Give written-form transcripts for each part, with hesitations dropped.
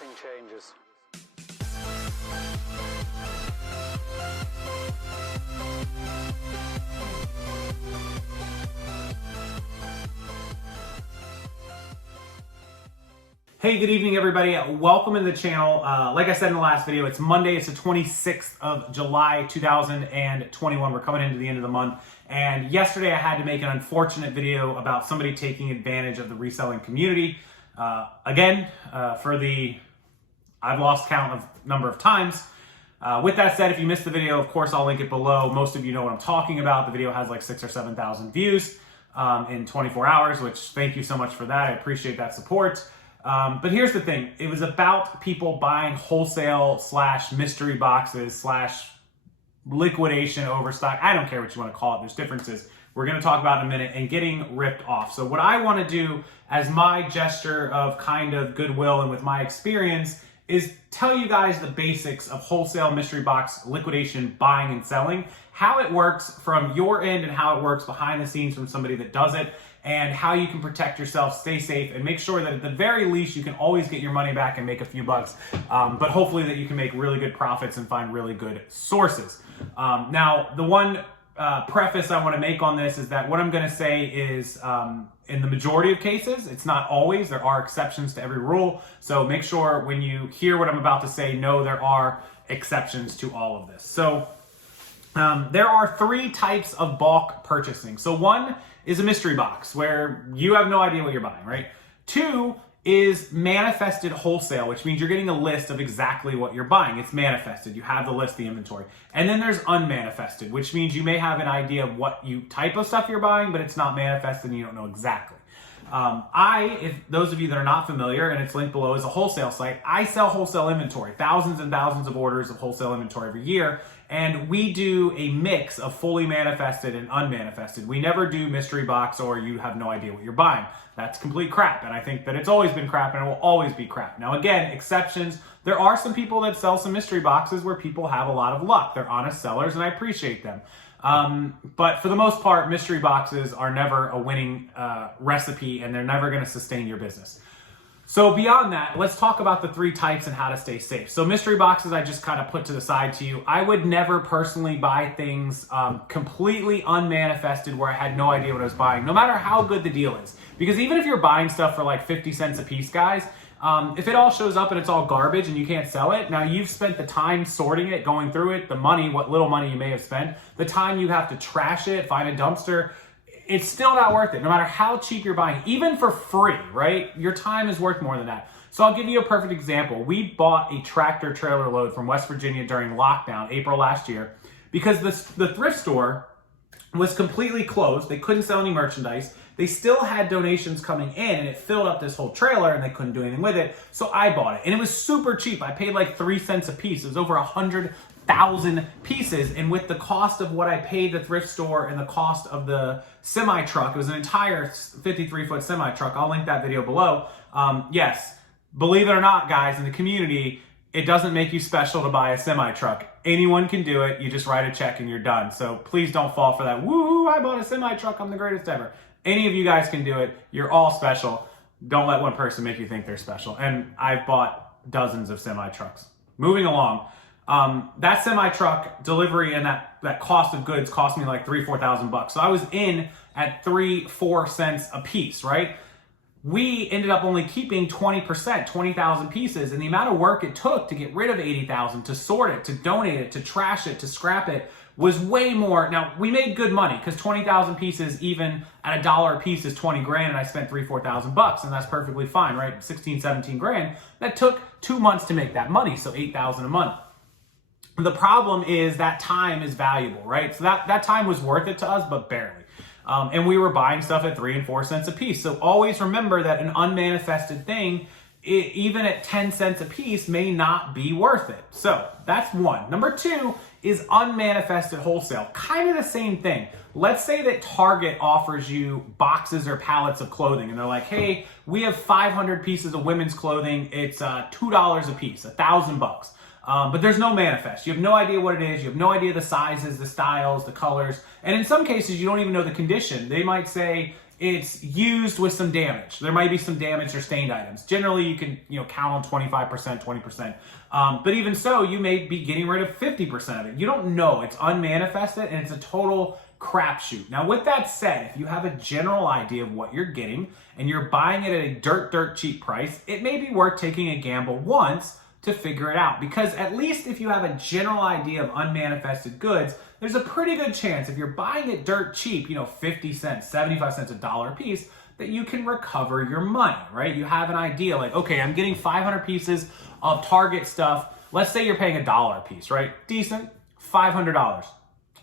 nothing changes. Hey, good evening, everybody. Welcome to the channel. Like I said in the last video, it's Monday. It's the 26th of July, 2021. We're coming into the end of the month. And yesterday I had to make an unfortunate video about somebody taking advantage of the reselling community. I've lost count of number of times. With that said, if you missed the video, of course, I'll link it below. Most of you know what I'm talking about. The video has like 6,000 or 7,000 views in 24 hours, which thank you so much for that. I appreciate that support. But here's the thing. It was about people buying wholesale / mystery boxes / liquidation overstock. I don't care what you want to call it. There's differences we're going to talk about in a minute, and getting ripped off. So what I want to do as my gesture of kind of goodwill and with my experience is tell you guys the basics of wholesale mystery box liquidation, buying and selling, how it works from your end and how it works behind the scenes from somebody that does it, and how you can protect yourself, stay safe, and make sure that at the very least you can always get your money back and make a few bucks, but hopefully that you can make really good profits and find really good sources. Now, the one preface I want to make on this is that what I'm going to say is in the majority of cases, it's not always. There are exceptions to every rule. So make sure when you hear what I'm about to say, know there are exceptions to all of this. So there are 3 types of bulk purchasing. So one is a mystery box where you have no idea what you're buying, right? 2 is manifested wholesale, which means you're getting a list of exactly what you're buying. It's manifested. You have the list, the inventory. And then there's unmanifested, which means you may have an idea of what type of stuff you're buying, but it's not manifested and you don't know exactly. If those of you that are not familiar, and it's linked below, is a wholesale site. I sell wholesale inventory, thousands and thousands of orders of wholesale inventory every year. And we do a mix of fully manifested and unmanifested. We never do mystery box or you have no idea what you're buying. That's complete crap. And I think that it's always been crap and it will always be crap. Now, again, exceptions. There are some people that sell some mystery boxes where people have a lot of luck. They're honest sellers and I appreciate them. But for the most part, mystery boxes are never a winning recipe and they're never going to sustain your business. So beyond that, let's talk about the 3 types and how to stay safe. So mystery boxes, I just kind of put to the side to you. I would never personally buy things completely unmanifested where I had no idea what I was buying, no matter how good the deal is. Because even if you're buying stuff for like 50 cents a piece, guys, if it all shows up and it's all garbage and you can't sell it, now you've spent the time sorting it, going through it, the money, what little money you may have spent, the time you have to trash it, find a dumpster, it's still not worth it, no matter how cheap you're buying, even for free, right? Your time is worth more than that. So I'll give you a perfect example. We bought a tractor trailer load from West Virginia during lockdown, April last year, because the thrift store was completely closed. They couldn't sell any merchandise. They still had donations coming in and it filled up this whole trailer and they couldn't do anything with it. So I bought it and it was super cheap. I paid like 3 cents a piece. It was over 100,000 pieces. And with the cost of what I paid the thrift store and the cost of the semi truck, it was an entire 53-foot semi truck. I'll link that video below. Yes, believe it or not, guys, in the community, it doesn't make you special to buy a semi truck. Anyone can do it. You just write a check and you're done. So please don't fall for that. Woo, I bought a semi truck. I'm the greatest ever. Any of you guys can do it. You're all special. Don't let one person make you think they're special. And I've bought dozens of semi trucks. Moving along. That semi truck delivery and that cost of goods cost me like $3,000-4,000 bucks. So I was in at 3-4 cents a piece, right? We ended up only keeping 20%, 20,000 pieces, and the amount of work it took to get rid of 80,000, to sort it, to donate it, to trash it, to scrap it was way more. Now, we made good money because 20,000 pieces, even at $1 a piece, is 20 grand, and I spent 3-4,000 bucks, and that's perfectly fine, right? 16-17 grand. That took 2 months to make that money, so 8,000 a month. The problem is that time is valuable, right? So that time was worth it to us, but barely. And we were buying stuff at 3 and 4 cents a piece. So always remember that an unmanifested thing, even at 10 cents a piece, may not be worth it. So that's one. Number 2 is unmanifested wholesale. Kind of the same thing. Let's say that Target offers you boxes or pallets of clothing and they're like, hey, we have 500 pieces of women's clothing. It's $2 a piece, $1,000. But there's no manifest. You have no idea what it is. You have no idea the sizes, the styles, the colors. And in some cases, you don't even know the condition. They might say it's used with some damage. There might be some damaged or stained items. Generally, you can count on 25%, 20%. But even so, you may be getting rid of 50% of it. You don't know. It's unmanifested and it's a total crapshoot. Now, with that said, if you have a general idea of what you're getting and you're buying it at a dirt cheap price, it may be worth taking a gamble once to figure it out. Because at least if you have a general idea of unmanifested goods, there's a pretty good chance if you're buying it dirt cheap, 50 cents, 75 cents, $1 a piece, that you can recover your money, right? You have an idea like, okay, I'm getting 500 pieces of Target stuff. Let's say you're paying $1 a piece, right? Decent, $500.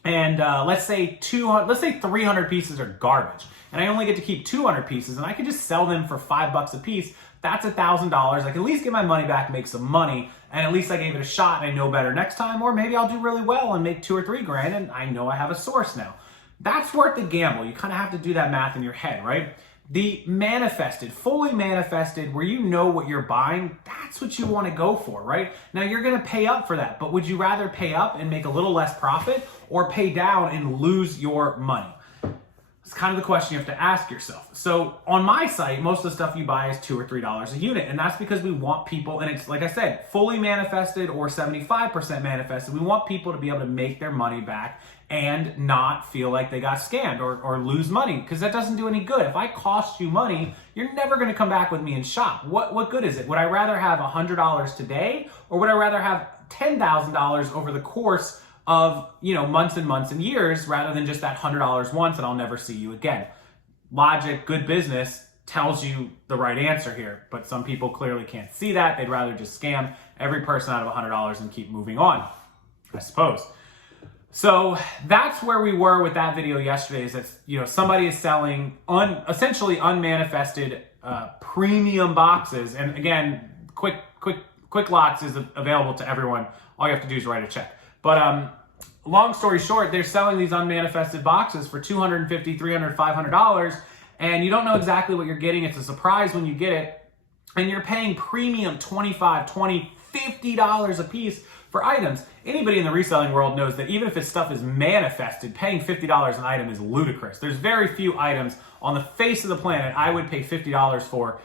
And let's say 300 pieces are garbage, and I only get to keep 200 pieces, and I can just sell them for $5 a piece. That's $1,000. I can at least get my money back, make some money, and at least I gave it a shot and I know better next time. Or maybe I'll do really well and make 2 or 3 grand, and I know I have a source now. That's worth the gamble. You kind of have to do that math in your head, right? The manifested, fully manifested, where you know what you're buying, that's what you want to go for, right? Now, you're going to pay up for that, but would you rather pay up and make a little less profit or pay down and lose your money? It's kind of the question you have to ask yourself. So on my site, most of the stuff you buy is $2 or $3 a unit, and that's because we want people, and it's like I said, fully manifested or 75% manifested. We want people to be able to make their money back and not feel like they got scammed or lose money, because that doesn't do any good. If I cost you money, you're never going to come back with me and shop. What good is it? Would I rather have $100 today, or would I rather have $10,000 over the course of months and months and years, rather than just that $100 once and I'll never see you again? Logic, good business tells you the right answer here, but some people clearly can't see that. They'd rather just scam every person out of $100 and keep moving on, I suppose. So that's where we were with that video yesterday, is that somebody is selling essentially unmanifested premium boxes. And again, quick lots is available to everyone. All you have to do is write a check. But long story short, they're selling these unmanifested boxes for $250, $300, $500, and you don't know exactly what you're getting. It's a surprise when you get it, and you're paying premium $25, $20, $50 a piece for items. Anybody in the reselling world knows that even if this stuff is manifested, paying $50 an item is ludicrous. There's very few items on the face of the planet I would pay $50 for,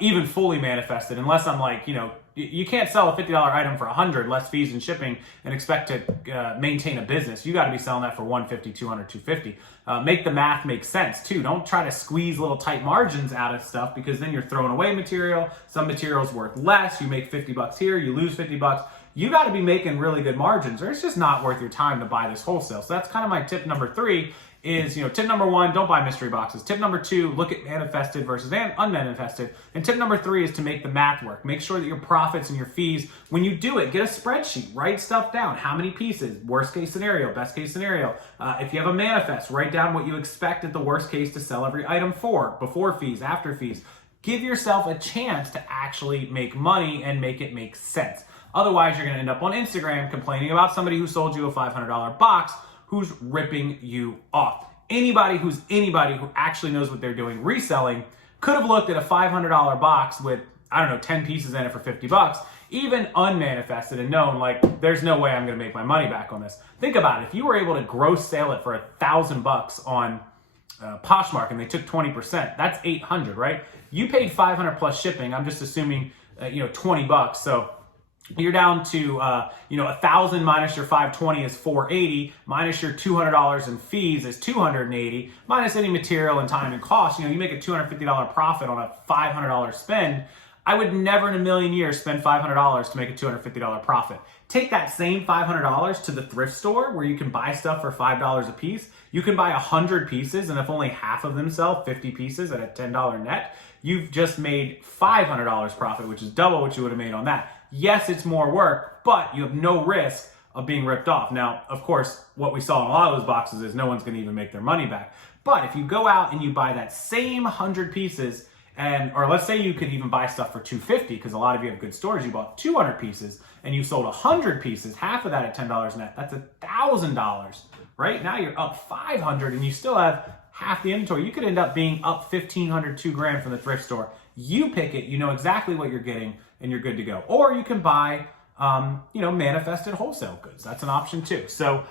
even fully manifested, unless I'm like, you can't sell a $50 item for $100 less fees and shipping and expect to maintain a business. You got to be selling that for $150, $200, $250. Make the math make sense too. Don't try to squeeze little tight margins out of stuff, because then you're throwing away material. Some material's worth less. You make $50 here, you lose $50. You got to be making really good margins, or it's just not worth your time to buy this wholesale. So that's kind of my tip number 3. Is, tip number 1, don't buy mystery boxes. Tip number 2, look at manifested versus unmanifested. And tip number 3 is to make the math work. Make sure that your profits and your fees, when you do it, get a spreadsheet, write stuff down. How many pieces? Worst case scenario, best case scenario. If you have a manifest, write down what you expect at the worst case to sell every item for, before fees, after fees. Give yourself a chance to actually make money and make it make sense. Otherwise, you're going to end up on Instagram complaining about somebody who sold you a $500 box who's ripping you off. Anybody who actually knows what they're doing reselling could have looked at a $500 box with, 10 pieces in it for $50, even unmanifested, and known, like, there's no way I'm going to make my money back on this. Think about it. If you were able to gross sale it for $1,000 on Poshmark and they took 20%, that's $800, right? You paid $500 plus shipping. I'm just assuming, $20. So you're down to, 1,000 minus your 520 is 480, minus your $200 in fees is 280, minus any material and time and cost. You make a $250 profit on a $500 spend. I would never in a million years spend $500 to make a $250 profit. Take that same $500 to the thrift store where you can buy stuff for $5 a piece. You can buy 100 pieces, and if only half of them sell, 50 pieces at a $10 net, you've just made $500 profit, which is double what you would have made on that. Yes, it's more work, but you have no risk of being ripped off. Now, of course, what we saw in a lot of those boxes is no one's going to even make their money back. But if you go out and you buy that same 100 pieces, or let's say you could even buy stuff for $250, because a lot of you have good stores, you bought 200 pieces and you sold 100 pieces, half of that at $10 net, that's $1,000, right? Now you're up $500 and you still have half the inventory. You could end up being up $1,500, $2,000 from the thrift store. You pick it, you know exactly what you're getting, and you're good to go. Or you can buy manifested wholesale goods. That's an option too. So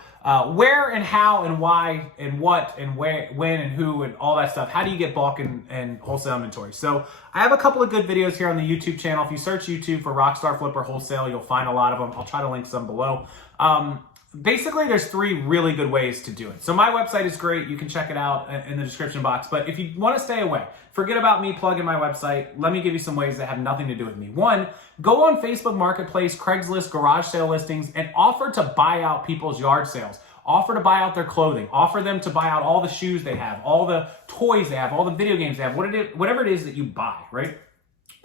where and how and why and what and where, when and who and all that stuff. How do you get bulk and wholesale inventory? So I have a couple of good videos here on the YouTube channel. If you search YouTube for Rockstarflipper Wholesale, you'll find a lot of them. I'll try to link some below. Basically, there's 3 really good ways to do it. So my website is great. You can check it out in the description box. But if you want to stay away, forget about me plugging my website. Let me give you some ways that have nothing to do with me. 1, go on Facebook Marketplace, Craigslist, garage sale listings, and offer to buy out people's yard sales. Offer to buy out their clothing. Offer them to buy out all the shoes they have, all the toys they have, all the video games they have, whatever it is that you buy, right?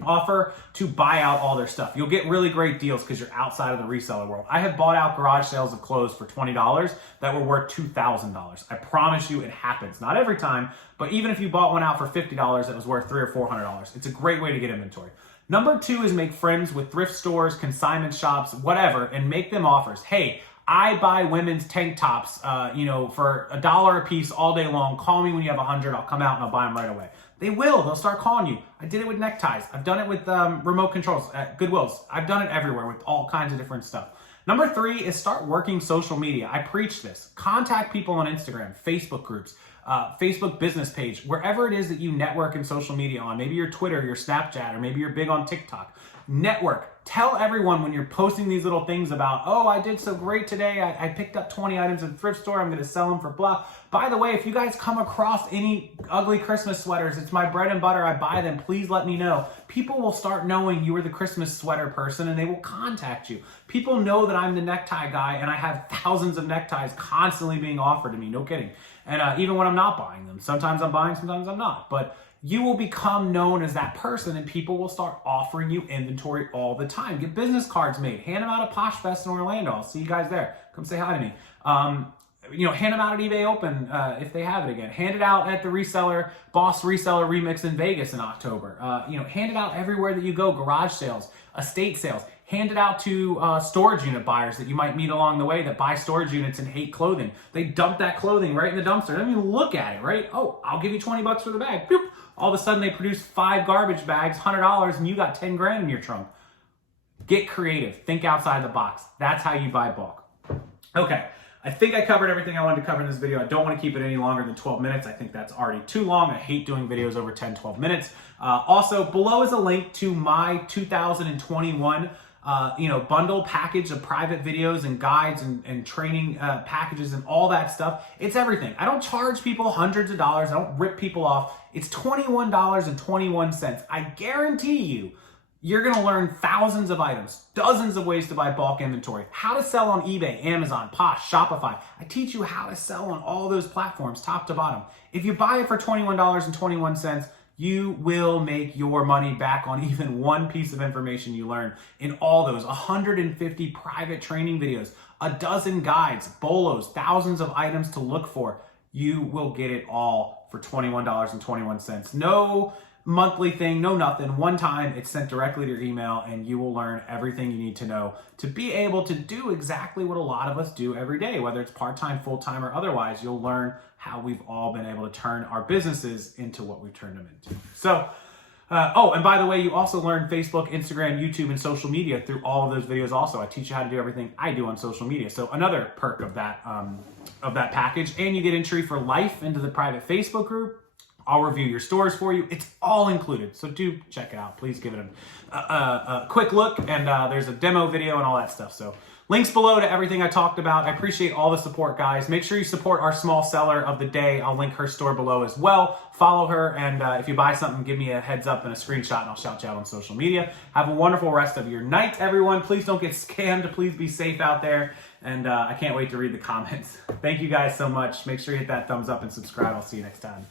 Offer to buy out all their stuff. You'll get really great deals because you're outside of the reseller world. I have bought out garage sales of clothes for $20 that were worth $2,000. I promise you it happens. Not every time, but even if you bought one out for $50 that was worth $300 or $400, it's a great way to get inventory. Number 2 is make friends with thrift stores, consignment shops, whatever, and make them offers. Hey, I buy women's tank tops, for $1 a piece all day long. Call me when you have 100. I'll come out and I'll buy them right away. They will. They'll start calling you. I did it with neckties. I've done it with remote controls at Goodwills. I've done it everywhere with all kinds of different stuff. Number 3 is start working social media. I preach this. Contact people on Instagram, Facebook groups, Facebook business page, wherever it is that you network in social media on. Maybe your Twitter, your Snapchat, or maybe you're big on TikTok. Network. Tell everyone when you're posting these little things about, oh, I did so great today. I picked up 20 items at the thrift store. I'm going to sell them for blah. By the way, if you guys come across any ugly Christmas sweaters, it's my bread and butter. I buy them. Please let me know. People will start knowing you are the Christmas sweater person and they will contact you. People know that I'm the necktie guy and I have thousands of neckties constantly being offered to me. No kidding. And even when I'm not buying them, sometimes I'm buying, sometimes I'm not. But you will become known as that person and people will start offering you inventory all the time. Get business cards made. Hand them out at Posh Fest in Orlando. I'll see you guys there. Come say hi to me. Hand them out at eBay Open if they have it again. Hand it out at the Boss Reseller Remix in Vegas in October. Hand it out everywhere that you go. Garage sales, estate sales. Hand it out to storage unit buyers that you might meet along the way that buy storage units and hate clothing. They dump that clothing right in the dumpster. Don't even look at it, right? Oh, I'll give you 20 bucks for the bag. Boop. All of a sudden they produce 5 garbage bags, $100, and you got 10 grand in your trunk. Get creative. Think outside the box. That's how you buy bulk. Okay. I think I covered everything I wanted to cover in this video. I don't want to keep it any longer than 12 minutes. I think that's already too long. I hate doing videos over 10, 12 minutes. Also, below is a link to my 2021 bundle package of private videos and guides and training packages and all that stuff. It's everything. I don't charge people hundreds of dollars. I don't rip people off. It's $21.21. I guarantee you're going to learn thousands of items, dozens of ways to buy bulk inventory, how to sell on eBay, Amazon, Posh, Shopify. I teach you how to sell on all those platforms, top to bottom. If you buy it for $21.21, you will make your money back on even one piece of information you learn in all those 150 private training videos, a dozen guides, bolos, thousands of items to look for. You will get it all for $21.21. No monthly thing, no nothing. One time, it's sent directly to your email and you will learn everything you need to know to be able to do exactly what a lot of us do every day, whether it's part-time, full-time, or otherwise. You'll learn how we've all been able to turn our businesses into what we've turned them into. So, and by the way, you also learn Facebook, Instagram, YouTube, and social media through all of those videos also. I teach you how to do everything I do on social media. So another perk of that package, and you get entry for life into the private Facebook group. I'll review your stores for you. It's all included. So do check it out. Please give it a quick look. And there's a demo video and all that stuff. So links below to everything I talked about. I appreciate all the support, guys. Make sure you support our small seller of the day. I'll link her store below as well. Follow her. And if you buy something, give me a heads up and a screenshot and I'll shout you out on social media. Have a wonderful rest of your night, everyone. Please don't get scammed. Please be safe out there. And I can't wait to read the comments. Thank you guys so much. Make sure you hit that thumbs up and subscribe. I'll see you next time.